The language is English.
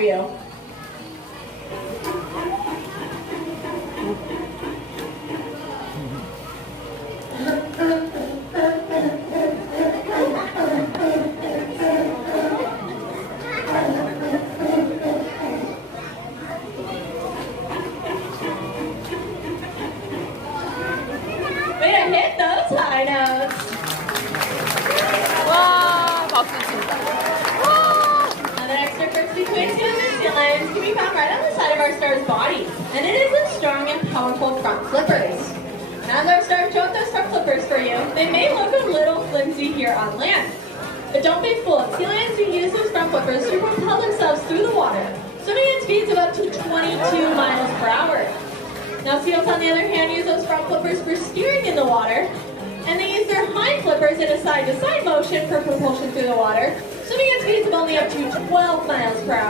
for you. Way to hit those high notes. 와, 박수 친다. 와. Now the next difference between Sea Lions can be found right on the side of our star's body, and it is its strong and powerful front flippers. Now our star showed those front flippers for you. They may look a little flimsy here on land, but don't be fooled. Sea lions do use those front flippers to propel themselves through the water, swimming at speeds of up to 22 miles per hour. Now seals, on the other hand, use those front flippers for steering in the water, and they use their hind flippers in a side-to-side motion for propulsion through the water, swimming at speeds of only up to 12 miles per hour.